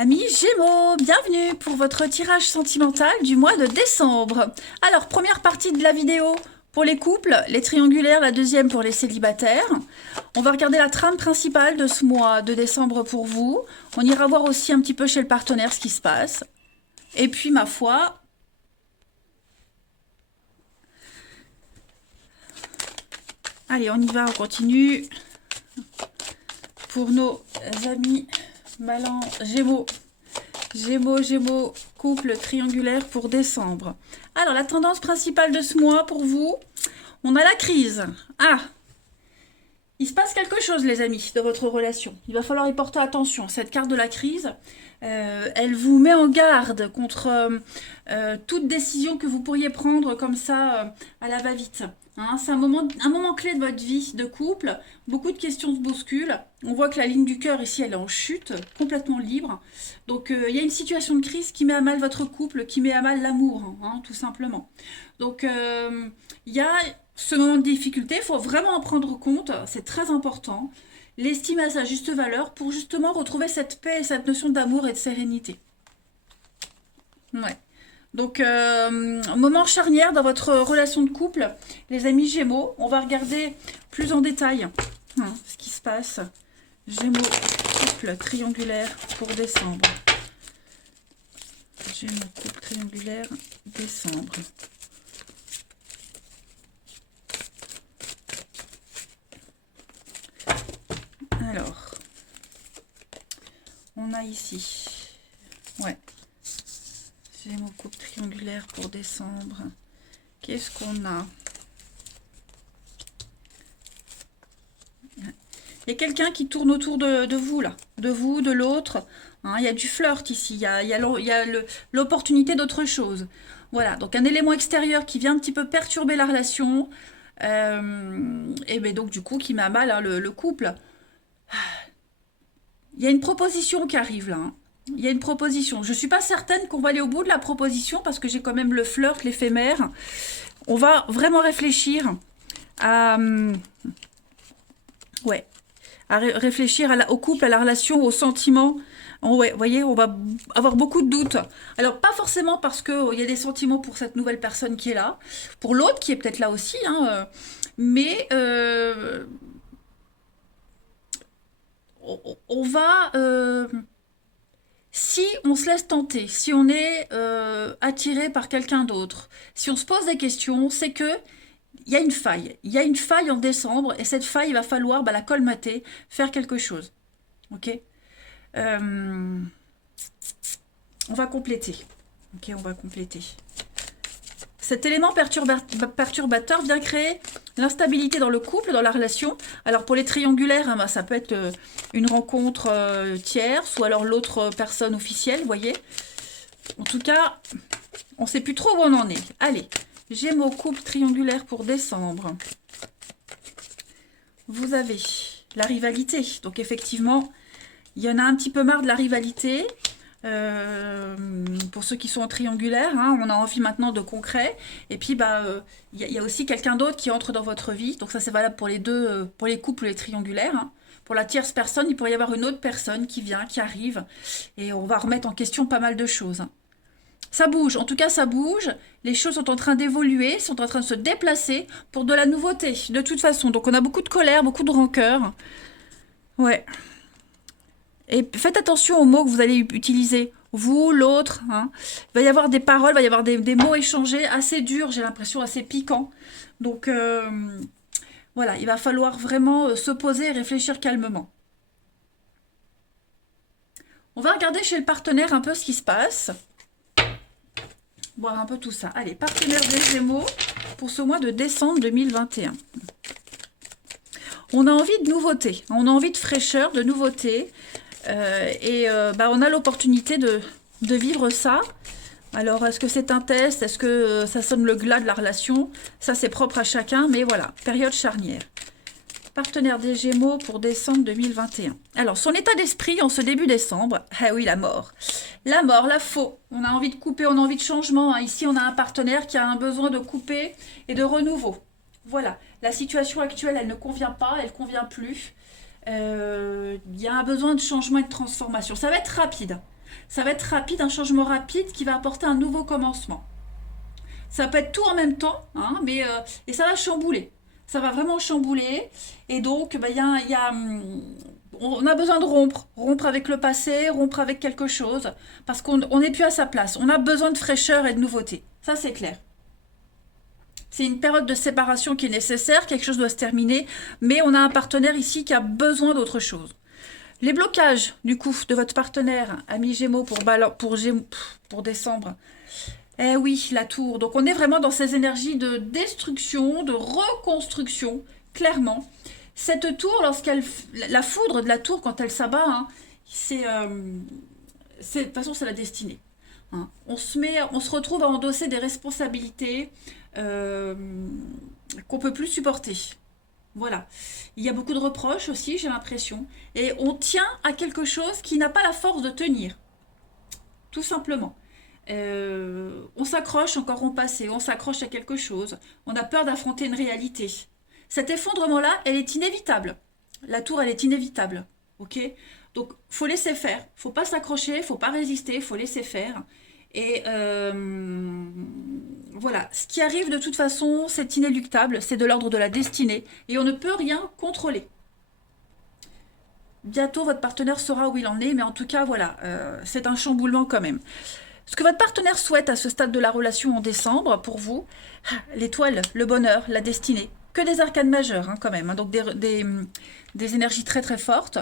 Amis Gémeaux, bienvenue pour votre tirage sentimental du mois de décembre. Alors, première partie de la vidéo pour les couples, les triangulaires, la deuxième pour les célibataires. On va regarder la trame principale de ce mois de décembre pour vous. On ira voir aussi un petit peu chez le partenaire ce qui se passe. Et puis, ma foi... Allez, on y va, on continue. Pour nos amis malins Gémeaux. Gémeaux, couple triangulaire pour décembre. Alors, la tendance principale de ce mois pour vous, on a la crise. Ah, il se passe quelque chose, les amis, dans votre relation. Il va falloir y porter attention. Cette carte de la crise, elle vous met en garde contre toute décision que vous pourriez prendre comme ça à la va-vite. Hein, c'est un moment clé de votre vie de couple. Beaucoup de questions se bousculent. On voit que la ligne du cœur ici, elle est en chute, complètement libre. Donc, il y a une situation de crise qui met à mal votre couple, qui met à mal l'amour, hein, tout simplement. Donc, il y a ce moment de difficulté, il faut vraiment en prendre compte, c'est très important. L'estime à sa juste valeur pour justement retrouver cette paix et cette notion d'amour et de sérénité. Ouais. Donc, moment charnière dans votre relation de couple, les amis Gémeaux. On va regarder plus en détail ce qui se passe. Gémeaux, couple triangulaire pour décembre. Gémeaux, couple triangulaire, décembre. Alors, on a ici, ouais, Gémeaux couple triangulaire pour décembre. Qu'est-ce qu'on a? Il y a quelqu'un qui tourne autour de vous, là, de vous, de l'autre. Hein, il y a du flirt ici, il y a l'opportunité d'autre chose. Voilà, donc un élément extérieur qui vient un petit peu perturber la relation, et bien donc du coup qui met à mal le couple. Il y a une proposition qui arrive là. Hein. Il y a une proposition. Je ne suis pas certaine qu'on va aller au bout de la proposition parce que j'ai quand même le flirt, l'éphémère. On va vraiment réfléchir à... ouais. Réfléchir au couple, à la relation, aux sentiments. Ouais, vous voyez, on va avoir beaucoup de doutes. Alors, pas forcément parce qu'il y a des sentiments pour cette nouvelle personne qui est là, pour l'autre qui est peut-être là aussi, hein, mais... on va, si on se laisse tenter, si on est attiré par quelqu'un d'autre, si on se pose des questions, c'est que il y a une faille. Il y a une faille en décembre et cette faille, il va falloir la colmater, faire quelque chose. Ok. On va compléter. Ok, on va compléter. Cet élément perturbateur vient créer l'instabilité dans le couple, dans la relation. Alors pour les triangulaires, hein, ça peut être une rencontre tierce ou alors l'autre personne officielle, vous voyez. En tout cas, on ne sait plus trop où on en est. Allez, Gémeaux, couple triangulaire pour décembre. Vous avez la rivalité. Donc effectivement, il y en a un petit peu marre de la rivalité. Pour ceux qui sont en triangulaire, hein, on a envie maintenant de concret. Et puis, il y a aussi quelqu'un d'autre qui entre dans votre vie. Donc ça, c'est valable pour les deux, pour les couples et les triangulaires. Hein. Pour la tierce personne, il pourrait y avoir une autre personne qui vient, qui arrive. Et on va remettre en question pas mal de choses. Hein. Ça bouge, en tout cas ça bouge. Les choses sont en train d'évoluer, sont en train de se déplacer pour de la nouveauté, de toute façon. Donc on a beaucoup de colère, beaucoup de rancœur. Ouais. Et faites attention aux mots que vous allez utiliser. Vous, l'autre. Hein. Il va y avoir des paroles, il va y avoir des mots échangés assez durs, j'ai l'impression, assez piquants. Donc, voilà, il va falloir vraiment se poser et réfléchir calmement. On va regarder chez le partenaire un peu ce qui se passe. Voir un peu tout ça. Allez, partenaire des Gémeaux pour ce mois de décembre 2021. On a envie de nouveautés, on a envie de fraîcheur, de nouveautés. On a l'opportunité de vivre ça. Alors, est-ce que c'est un test? Est-ce que ça sonne le glas de la relation? Ça, c'est propre à chacun, mais voilà, période charnière. Partenaire des Gémeaux pour décembre 2021. Alors, son état d'esprit en ce début décembre, ah oui, la mort. La mort, la faux. On a envie de couper, on a envie de changement. Hein. Ici, on a un partenaire qui a un besoin de couper et de renouveau. Voilà, la situation actuelle, elle ne convient pas, elle ne convient plus. Il y a un besoin de changement et de transformation. Ça va être rapide. Ça va être rapide, un changement rapide qui va apporter un nouveau commencement. Ça peut être tout en même temps, hein, mais et ça va chambouler. Ça va vraiment chambouler. Et donc, bah, on a besoin de rompre. Rompre avec le passé, rompre avec quelque chose. Parce qu'on n'est plus à sa place. On a besoin de fraîcheur et de nouveauté. Ça, c'est clair. C'est une période de séparation qui est nécessaire. Quelque chose doit se terminer. Mais on a un partenaire ici qui a besoin d'autre chose. Les blocages, du coup, de votre partenaire, ami Gémeaux, pour décembre. Eh oui, la tour. Donc on est vraiment dans ces énergies de destruction, de reconstruction, clairement. Cette tour, la foudre de la tour, quand elle s'abat, hein, de toute façon, c'est la destinée. Hein. On se retrouve à endosser des responsabilités euh, qu'on peut plus supporter. Voilà. Il y a beaucoup de reproches aussi, j'ai l'impression. Et on tient à quelque chose qui n'a pas la force de tenir, tout simplement. On s'accroche encore au passé, on s'accroche à quelque chose, on a peur d'affronter une réalité. Cet effondrement-là, elle est inévitable. La tour, elle est inévitable. Ok. Donc, faut laisser faire. Faut pas s'accrocher, faut pas résister, faut laisser faire. Et voilà. Ce qui arrive de toute façon, c'est inéluctable, c'est de l'ordre de la destinée. Et on ne peut rien contrôler. Bientôt, votre partenaire saura où il en est, mais en tout cas, voilà, c'est un chamboulement quand même. Ce que votre partenaire souhaite à ce stade de la relation en décembre, pour vous, l'étoile, le bonheur, la destinée, que des arcanes majeures hein, quand même, hein, donc des énergies très très fortes.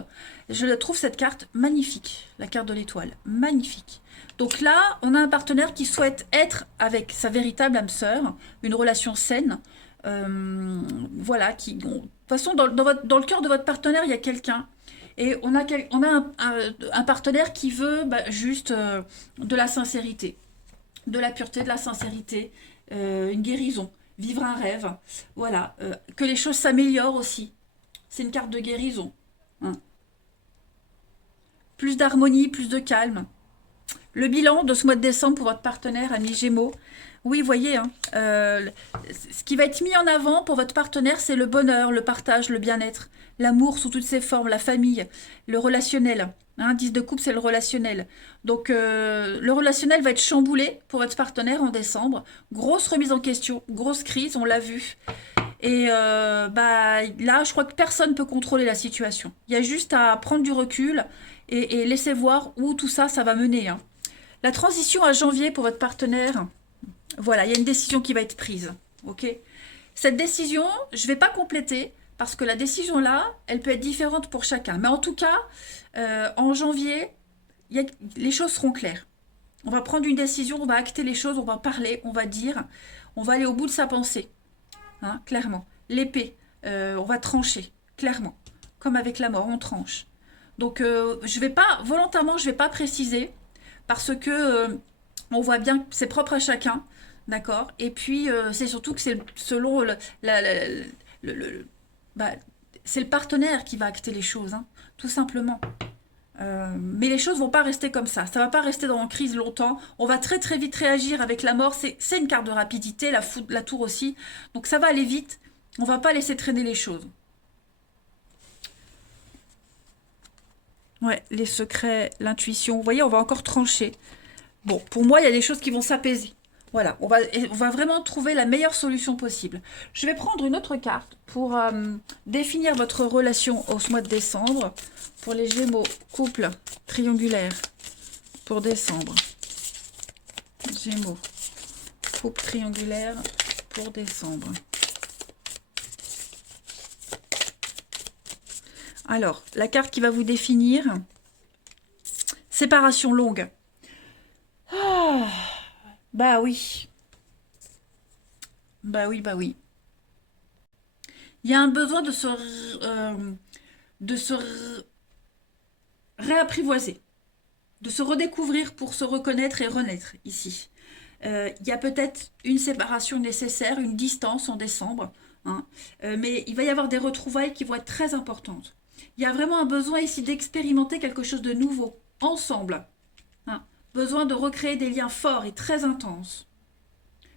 Je trouve cette carte magnifique, la carte de l'étoile, magnifique. Donc là, on a un partenaire qui souhaite être avec sa véritable âme sœur, une relation saine. Voilà, de toute façon, dans le cœur de votre partenaire, il y a quelqu'un. Et on a un partenaire qui veut juste de la sincérité, de la pureté, de la sincérité, une guérison, vivre un rêve. Voilà, que les choses s'améliorent aussi. C'est une carte de guérison. Hein. Plus d'harmonie, plus de calme. Le bilan de ce mois de décembre pour votre partenaire, ami Gémeaux. Oui, voyez, hein, ce qui va être mis en avant pour votre partenaire, c'est le bonheur, le partage, le bien-être, l'amour sous toutes ses formes, la famille, le relationnel. Hein, 10 de coupe, c'est le relationnel. Donc, le relationnel va être chamboulé pour votre partenaire en décembre. Grosse remise en question, grosse crise, on l'a vu. Et là, je crois que personne ne peut contrôler la situation. Il y a juste à prendre du recul et laisser voir où tout ça, ça va mener. Hein. La transition à janvier pour votre partenaire, voilà, il y a une décision qui va être prise. Ok. Cette décision, je ne vais pas compléter parce que la décision là, elle peut être différente pour chacun. Mais en tout cas, en janvier, les choses seront claires. On va prendre une décision, on va acter les choses, on va parler, on va dire, on va aller au bout de sa pensée. Hein, clairement. L'épée, on va trancher, clairement. Comme avec la mort, on tranche. Donc, volontairement, je ne vais pas préciser parce que on voit bien que c'est propre à chacun, d'accord. Et puis, c'est surtout que c'est selon le- bah, c'est le partenaire qui va acter les choses, hein, tout simplement. Mais les choses vont pas rester comme ça. Ça va pas rester dans une crise longtemps. On va très très vite réagir avec la mort. C'est une carte de rapidité, la tour aussi. Donc ça va aller vite. On va pas laisser traîner les choses. Ouais, les secrets, l'intuition. Vous voyez, on va encore trancher. Bon, pour moi, il y a des choses qui vont s'apaiser. Voilà, on va vraiment trouver la meilleure solution possible. Je vais prendre une autre carte pour définir votre relation au mois de décembre. Pour les Gémeaux, couple triangulaire pour décembre. Gémeaux, couple triangulaire pour décembre. Alors, la carte qui va vous définir, séparation longue. Ah, bah oui. Bah oui, bah oui. Il y a un besoin de se réapprivoiser, de se redécouvrir pour se reconnaître et renaître ici. Il y a peut-être une séparation nécessaire, une distance en décembre, hein, mais il va y avoir des retrouvailles qui vont être très importantes. Il y a vraiment un besoin ici d'expérimenter quelque chose de nouveau, ensemble. Hein. Besoin de recréer des liens forts et très intenses.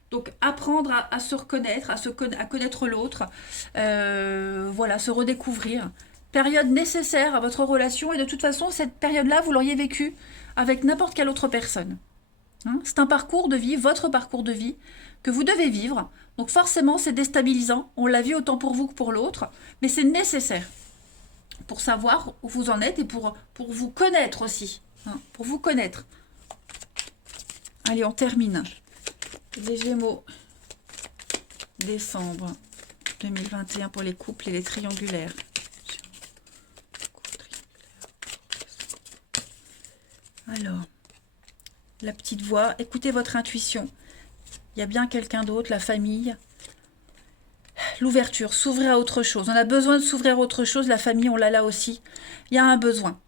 Donc apprendre à se reconnaître, à connaître l'autre, voilà, se redécouvrir. période nécessaire à votre relation et de toute façon, cette période-là, vous l'auriez vécue avec n'importe quelle autre personne. Hein, c'est un parcours de vie, votre parcours de vie, que vous devez vivre. Donc forcément, c'est déstabilisant. On l'a vu autant pour vous que pour l'autre, mais c'est nécessaire pour savoir où vous en êtes et pour vous connaître aussi. Hein, pour vous connaître. Allez, on termine. Les Gémeaux, décembre 2021 pour les couples et les triangulaires. Alors, la petite voix, écoutez votre intuition. Il y a bien quelqu'un d'autre, la famille. L'ouverture, s'ouvrir à autre chose. On a besoin de s'ouvrir à autre chose, la famille, on l'a là aussi. Il y a un besoin.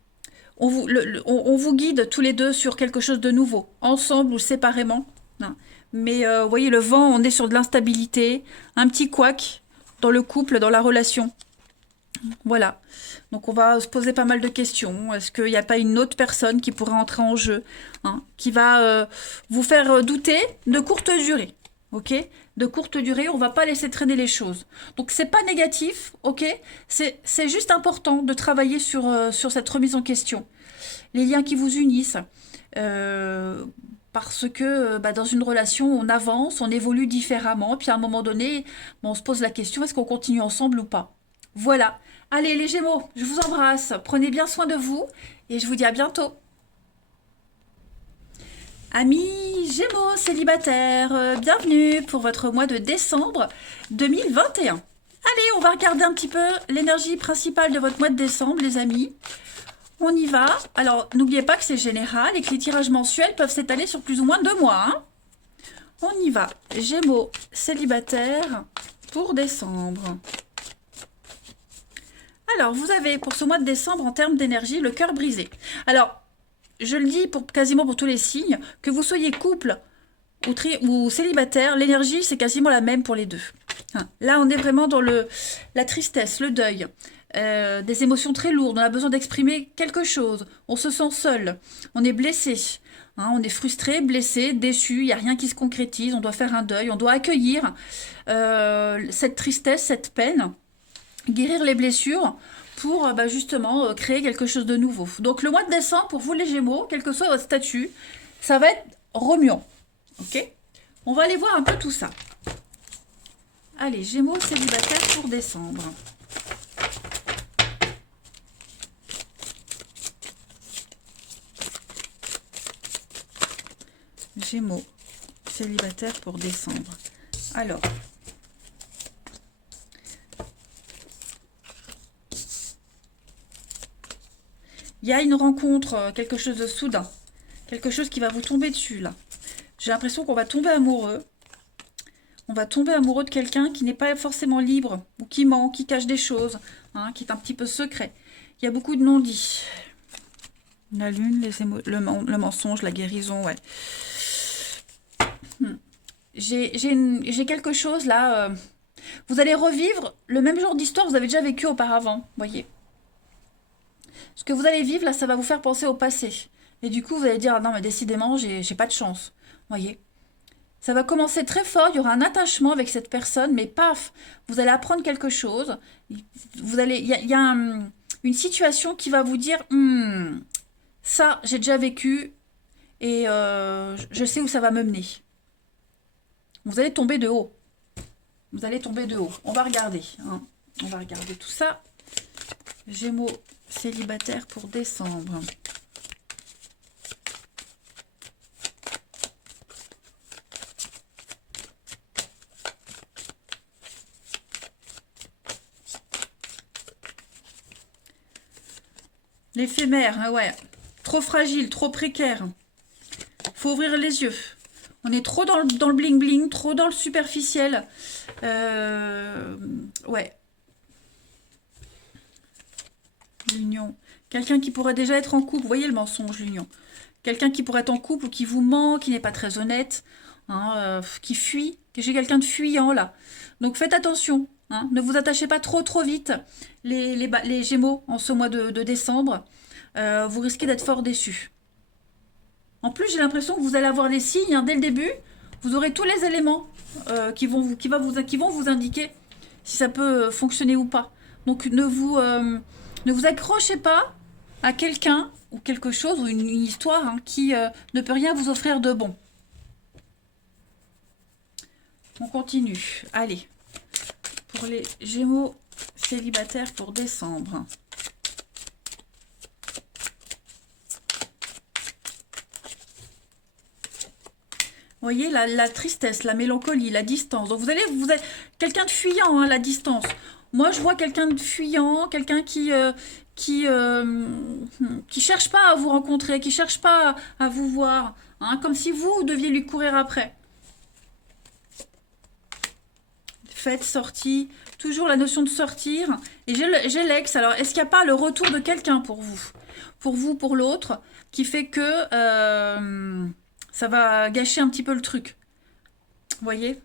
On vous guide tous les deux sur quelque chose de nouveau, ensemble ou séparément. Non. Mais vous voyez, le vent, on est sur de l'instabilité, un petit couac dans le couple, dans la relation. Voilà. Donc on va se poser pas mal de questions. Est-ce qu'il n'y a pas une autre personne qui pourrait entrer en jeu, hein, qui va vous faire douter de courte durée, ok? De courte durée, on ne va pas laisser traîner les choses. Donc c'est pas négatif, ok? C'est juste important de travailler sur cette remise en question. Les liens qui vous unissent, parce que dans une relation, on avance, on évolue différemment, puis à un moment donné, on se pose la question, est-ce qu'on continue ensemble ou pas? Voilà. Allez, les Gémeaux, je vous embrasse. Prenez bien soin de vous et je vous dis à bientôt. Amis Gémeaux célibataires, bienvenue pour votre mois de décembre 2021. Allez, on va regarder un petit peu l'énergie principale de votre mois de décembre, les amis. On y va. Alors, n'oubliez pas que c'est général et que les tirages mensuels peuvent s'étaler sur plus ou moins 2 mois. Hein. On y va. Gémeaux célibataires pour décembre. Alors, vous avez pour ce mois de décembre, en termes d'énergie, le cœur brisé. Alors, je le dis quasiment pour tous les signes, que vous soyez couple ou célibataire, l'énergie, c'est quasiment la même pour les deux. Hein. Là, on est vraiment dans la tristesse, le deuil, des émotions très lourdes. On a besoin d'exprimer quelque chose. On se sent seul. On est blessé. Hein, on est frustré, blessé, déçu. Il n'y a rien qui se concrétise. On doit faire un deuil. On doit accueillir cette tristesse, cette peine. Guérir les blessures pour justement créer quelque chose de nouveau. Donc le mois de décembre, pour vous les Gémeaux, quel que soit votre statut, ça va être remuant. Ok? On va aller voir un peu tout ça. Allez, Gémeaux célibataires pour décembre. Gémeaux célibataires pour décembre. Alors... il y a une rencontre, quelque chose de soudain. Quelque chose qui va vous tomber dessus, là. J'ai l'impression qu'on va tomber amoureux. On va tomber amoureux de quelqu'un qui n'est pas forcément libre, ou qui ment, qui cache des choses, hein, qui est un petit peu secret. Il y a beaucoup de non-dits. La lune, le mensonge, la guérison, ouais. J'ai quelque chose, là. Vous allez revivre le même genre d'histoire que vous avez déjà vécu auparavant, voyez. Ce que vous allez vivre, là, ça va vous faire penser au passé. Et du coup, vous allez dire, ah non, mais décidément, j'ai pas de chance. Voyez. Ça va commencer très fort, il y aura un attachement avec cette personne, mais paf, vous allez apprendre quelque chose. Il y a une situation qui va vous dire, ça, j'ai déjà vécu et je sais où ça va me mener. Vous allez tomber de haut. Vous allez tomber de haut. On va regarder. Hein. On va regarder tout ça. Gémeaux célibataire pour décembre. L'éphémère, hein, ouais. Trop fragile, trop précaire. Faut ouvrir les yeux. On est trop dans le bling-bling, trop dans le superficiel. Ouais. L'union. Quelqu'un qui pourrait déjà être en couple. Vous voyez le mensonge, l'union. Quelqu'un qui pourrait être en couple ou qui vous ment, qui n'est pas très honnête, hein, qui fuit. J'ai quelqu'un de fuyant, là. Donc, faites attention. Hein, ne vous attachez pas trop vite, les Gémeaux, en ce mois de décembre. Vous risquez d'être fort déçus. En plus, j'ai l'impression que vous allez avoir les signes, hein, dès le début. Vous aurez tous les éléments qui vont vous indiquer si ça peut fonctionner ou pas. Donc, ne vous Ne vous accrochez pas à quelqu'un ou quelque chose ou une histoire hein, qui ne peut rien vous offrir de bon. On continue. Allez, pour les Gémeaux célibataires pour décembre. Vous voyez, la tristesse, la mélancolie, la distance. Donc vous êtes quelqu'un de fuyant, hein, la distance. Moi, je vois quelqu'un de fuyant, quelqu'un qui cherche pas à vous rencontrer, qui cherche pas à vous voir, hein, comme si vous deviez lui courir après. Fête, sortie, toujours la notion de sortir. Et j'ai l'ex. Alors, est-ce qu'il n'y a pas le retour de quelqu'un pour vous? Pour vous, pour l'autre, qui fait que ça va gâcher un petit peu le truc. Vous voyez?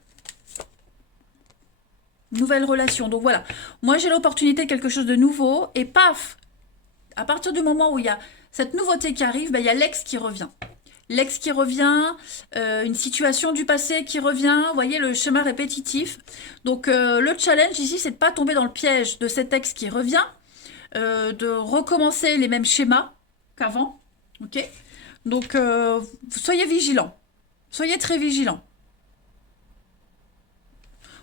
Nouvelle relation. Donc voilà. Moi, j'ai l'opportunité de quelque chose de nouveau. Et paf! À partir du moment où il y a cette nouveauté qui arrive, ben, il y a l'ex qui revient. L'ex qui revient, une situation du passé qui revient, vous voyez le schéma répétitif. Donc le challenge ici, c'est de ne pas tomber dans le piège de cet ex qui revient, de recommencer les mêmes schémas qu'avant. Ok. Donc soyez vigilants, soyez très vigilants.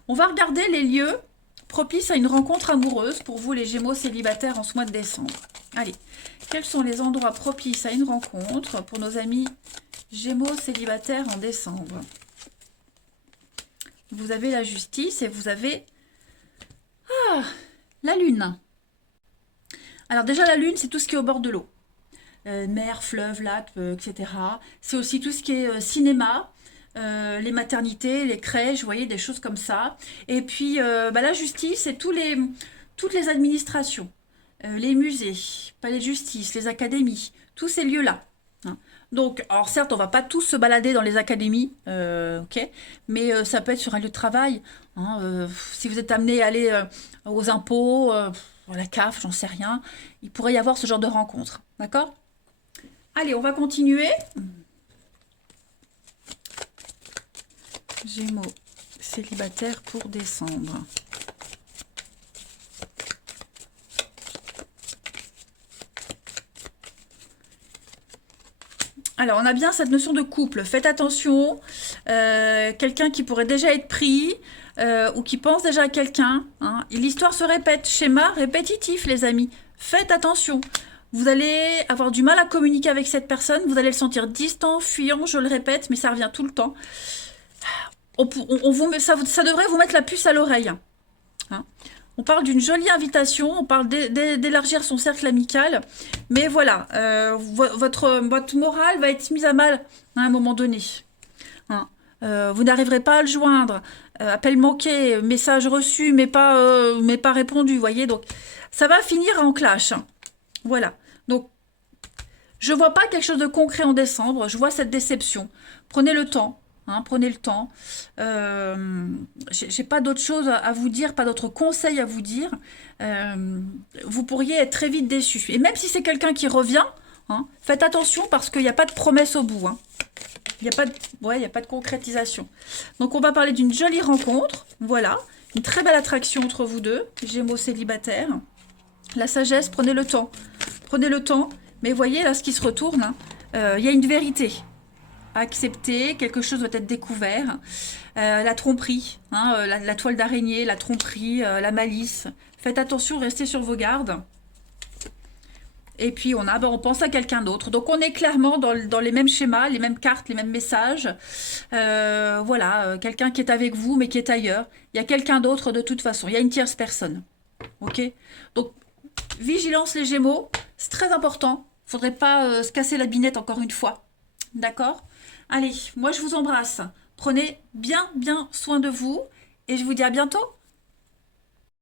On va regarder les lieux propices à une rencontre amoureuse pour vous les Gémeaux célibataires en ce mois de décembre. Allez, quels sont les endroits propices à une rencontre pour nos amis Gémeaux célibataires en décembre? Vous avez la justice et vous avez la lune. Alors déjà la lune, c'est tout ce qui est au bord de l'eau. Mer, fleuve, lac, etc. C'est aussi tout ce qui est cinéma, les maternités, les crèches, vous voyez, des choses comme ça. Et puis la justice, c'est toutes les administrations, les musées, palais de justice, les académies, tous ces lieux-là. Hein. Donc, alors certes, on va pas tous se balader dans les académies, ok, mais ça peut être sur un lieu de travail. Hein, si vous êtes amené à aller aux impôts, à la CAF, j'en sais rien, il pourrait y avoir ce genre de rencontre, d'accord? Allez, on va continuer. Gémeaux célibataire pour décembre. Alors, on a bien cette notion de couple. Faites attention. Quelqu'un qui pourrait déjà être pris ou qui pense déjà à quelqu'un. Hein. L'histoire se répète. Schéma répétitif, les amis. Faites attention. Vous allez avoir du mal à communiquer avec cette personne. Vous allez le sentir distant, fuyant, je le répète, mais ça revient tout le temps. Ça devrait vous mettre la puce à l'oreille. Hein. On parle d'une jolie invitation, on parle d'élargir son cercle amical, mais voilà, votre morale va être mise à mal à un moment donné. Hein. Vous n'arriverez pas à le joindre, appel manqué, message reçu mais pas répondu, vous voyez, donc ça va finir en clash. Hein. Voilà, donc je vois pas quelque chose de concret en décembre, je vois cette déception. Prenez le temps. Hein, prenez le temps. J'ai pas d'autre chose à vous dire, pas d'autres conseils à vous dire. Vous pourriez être très vite déçu. Et même si c'est quelqu'un qui revient, hein, faites attention parce qu'il n'y a pas de promesse au bout. Hein. Il n'y a pas de concrétisation. Donc on va parler d'une jolie rencontre. Voilà, une très belle attraction entre vous deux, Gémeaux célibataires. La sagesse, prenez le temps. Prenez le temps. Mais voyez là ce qui se retourne. Hein, y a une vérité. Accepter, quelque chose doit être découvert, la tromperie, hein, la toile d'araignée, la tromperie, la malice. Faites attention, restez sur vos gardes. Et puis on pense à quelqu'un d'autre. Donc on est clairement dans les mêmes schémas, les mêmes cartes, les mêmes messages. Voilà, quelqu'un qui est avec vous mais qui est ailleurs. Il y a quelqu'un d'autre de toute façon. Il y a une tierce personne. Ok. Donc vigilance les Gémeaux, c'est très important. Faudrait pas se casser la binette encore une fois. D'accord ? Allez, moi je vous embrasse. Prenez bien soin de vous et je vous dis à bientôt.